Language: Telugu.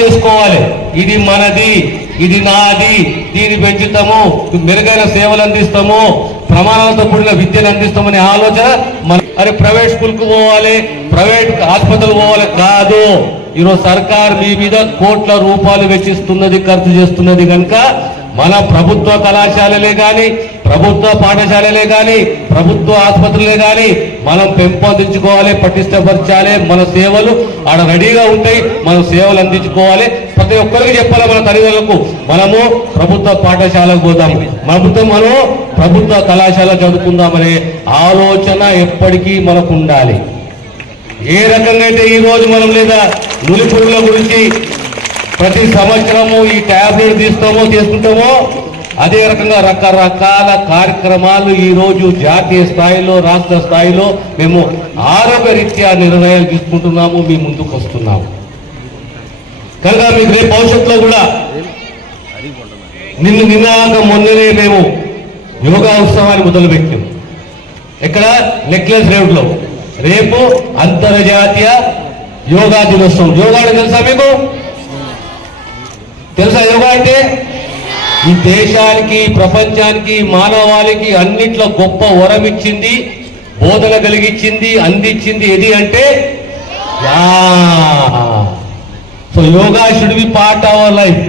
చేసుకోవాలి. ఇది మనది, ఇది నాది, దీన్ని పెంచుతాము, మెరుగైన సేవలు అందిస్తాము, ప్రమాణాలతో కూడిన విద్యను అందిస్తామనే ఆలోచన మన అరే ప్రైవేట్ స్కూల్కు పోవాలి, ప్రైవేట్ ఆసుపత్రులు పోవాలి కాదు. ఈరోజు సర్కార్ మీ మీద కోట్ల రూపాయలు వెచ్చిస్తున్నది, ఖర్చు చేస్తున్నది కనుక మన ప్రభుత్వ కళాశాలలే కానీ, ప్రభుత్వ పాఠశాలలే కానీ, ప్రభుత్వ ఆసుపత్రులే కానీ మనం పెంపొందించుకోవాలి, పటిష్టపరచాలి. మన సేవలు ఆడ రెడీగా ఉంటాయి, మనం సేవలు అందించుకోవాలి. ప్రతి ఒక్కరికి చెప్పాలి మన తల్లిదండ్రులకు, మనము ప్రభుత్వ పాఠశాలకు పోదాము, మనం ప్రభుత్వ కళాశాల చదువుకుందామనే ఆలోచన ఎప్పటికీ మనకు ఉండాలి. ఏ రకంగా అయితే ఈరోజు మనం లేదా నులి పురుగుల గురించి ప్రతి సంవత్సరము ఈ ట్యాబ్లెట్ తీసుకుంటామో అదే రకంగా రకరకాల కార్యక్రమాలు ఈరోజు జాతీయ స్థాయిలో, రాష్ట్ర స్థాయిలో మేము ఆరోగ్య రీత్యా నిర్ణయాలు తీసుకుంటున్నాము, మీ ముందుకు వస్తున్నాము. కనుక మీకు రేపు భవిష్యత్తులో కూడా నిన్నాక మొన్ననే మేము యోగా ఉత్సవాన్ని మొదలుపెట్టాం. ఇక్కడ నెక్లెస్ రోడ్లో రేపు అంతర్జాతీయ యోగా దినోత్సవం. యోగా అంటే తెలుసా మీకు? తెలుసా యోగా అంటే? ఈ దేశానికి, ప్రపంచానికి, మానవాళికి అన్నిట్లో గొప్ప వరం ఇచ్చింది, బోధన కలిగించింది, అందించింది ఏది అంటే so yoga should be part our life.